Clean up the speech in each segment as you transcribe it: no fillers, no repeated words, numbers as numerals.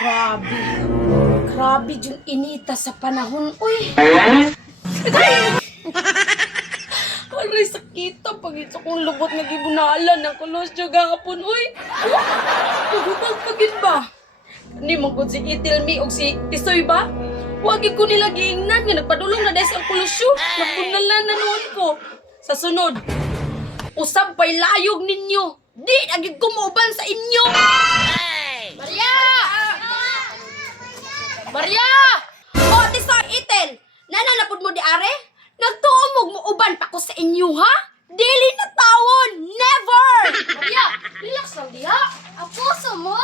Grabe. Grabe yung inita sa panahon, uy. Aray, sakita. Pagit kong lubot na gibunalan ng kolosyo gahapon, uy. Pagubag pagit ba? Ni magod si Itilmi o si Tisoy ba? Wagi ko nila giingnan nga nagpadulong na dahil sa kolosyo. Napunalan na noon ko. Sa sunod, usab pa'y layog ninyo. Di, agig kumuban sa inyo. Maria! Maria! O, Tisoy, Itel! Nananapod mo di are? Nagtuumog mo uban pa ko sa inyo, ha? Dili na tawon! Never! Maria, relax lang diha. Ang puso mo.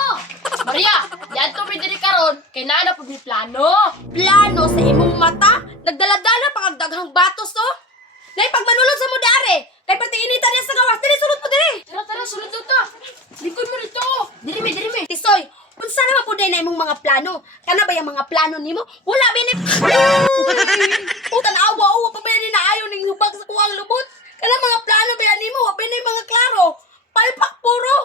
Maria, yan to may diri karon kay nanapod ni plano. Plano sa imong mata? Nagdaladala pa kag daghang batos, oh? Nay, pagmanulog sa mo dare! Kay pati inita niya sa gawas, dili sulod mo diri! Tara, sulod ta! Likod mo dito! Diri. Tisoy, unsa naman po na imong mga plano? Kana ba yung mga plano nimo? Wala ba ni... O, tanawa, pa ba ni naayo ning hubag sa kuwang lubot? Kana mga plano ba yan nimo? Wa ba ni mga klaro? Palpak puro!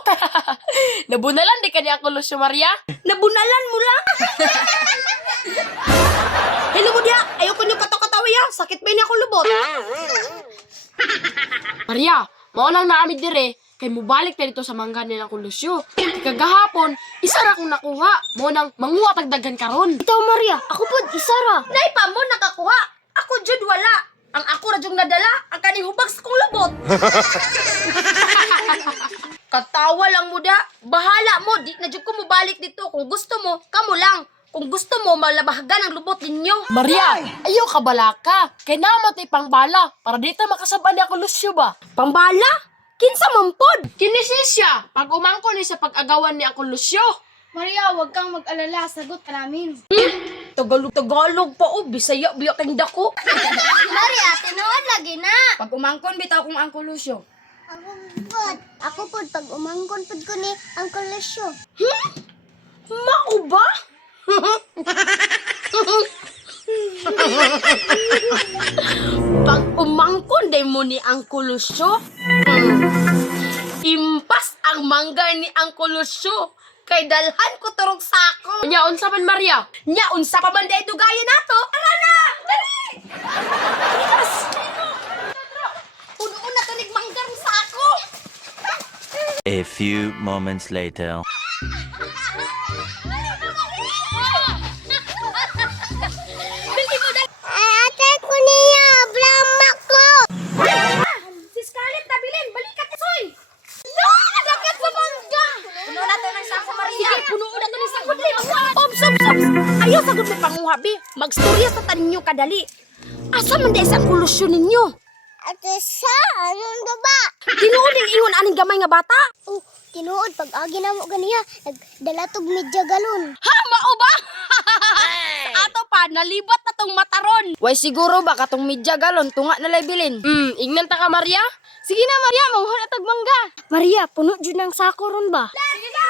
Nabunalan di ka niya ako, Lucio Maria? Nabunalan mo lang? Hello mo diya, ayoko niyo kato-katawi ha. Sakit ba niya ako lubot? Maria, maunang naamid dire. Kay mubalik tayo dito sa mangga nila ko, Lucio. Kagahapon, isa ra kong nakuha. Maunang manguha tagdagan karon. Ikaw, Maria. Ako po, isa ra. Nay pa mo nakakuha. Ako jud wala. Ang ako ra jud nadala, ang kaning hubag sa kong lubot. Katawa lang mo da. Bahala mo, di na jud ko mubalik dito. Kung gusto mo, kamo lang. Kung gusto mo, malabahagan ang lubot ninyo. Maria, ayaw ka bala ka. Kay namatay pang bala. Para dito makasabaan niya ako, Lucio ba? Pambala? Kinsa mampod? Kinesis siya. Pag umangko ni sa pag-agawan ni ako, Lucio. Maria, huwag kang mag-alala. Sagot ka namin. Tagalog pa o. Bisaya, biyak kang dako. Maria, tinuod lagi na. Pag umangkon, bitaw kong Uncle Lucio. Ako po, pag umangkon po ko ni Uncle Lucio. Mao ba? Pag umangkon day mo ni Uncle Lucio, impas ang mangga ni Uncle Lucio. Kay dalhan ko turog sako. Nya, unsa man, Maria? Nya, unsa pa man day dugayan nato? Tara na! Dali! Yes! Puno na to manggang sako. A few moments later. Ate ko niya, brahma ko. Si Scarlett nabilin, balikat Tisoy. No! Dagat sa mangga! Puno na to ng sako, Maria. Sige, puno na to ng sako. Ops. Ayaw sa gud panguha, bi. Magstorya sa tanin nyo kadali. Asa man day sa kolusyon ninyo? Ate sa, anong ba? Tinuod ning ingon aning gamay nga bata? Oh, tinuod, pag agi na mo ganiya, nagdalatog medya galon. Ha, mao ba? Sa ato pa, nalibot na tong mataron. Way siguro ba katong midya galon, tunga na lay bilin. Ingnan ta ka, Maria? Sige na, Maria, mauha na tagmangga. Maria, puno dyan ng sako ron ba? Let's go!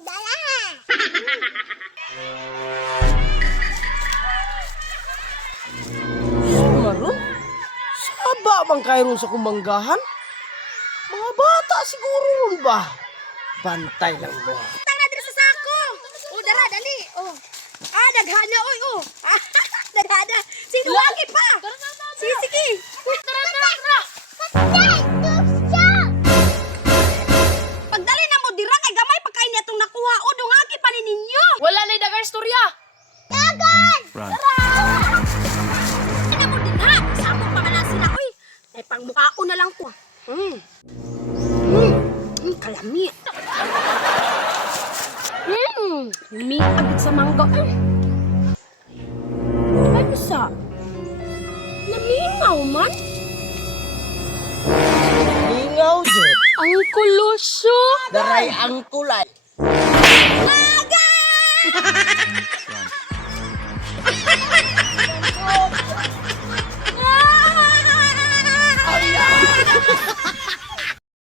Dala! Maron? Saba bang kayron sa kumanggahan? Mga bata siguro ron ba? Bantay lang mo. Tara dito sa sako. O, dara, dali. O. Daghana, oy, o. Daghana. Sinuwagi pa. Sige. Tara. Pagdali na mo, dira kay gamay pagkain niya itong nakuha. O, dungagi pa ni ninyo. Wala na dagar storya. Run. Ina mo din, ha? Sako pa ka na sila, oy. Ay, pangmukao na lang ko. Kalami. Agad sa mangga. Ay, bisa. Namingaw man. Ingaw, Jod. Ang kulusyo. Daray ang kulay.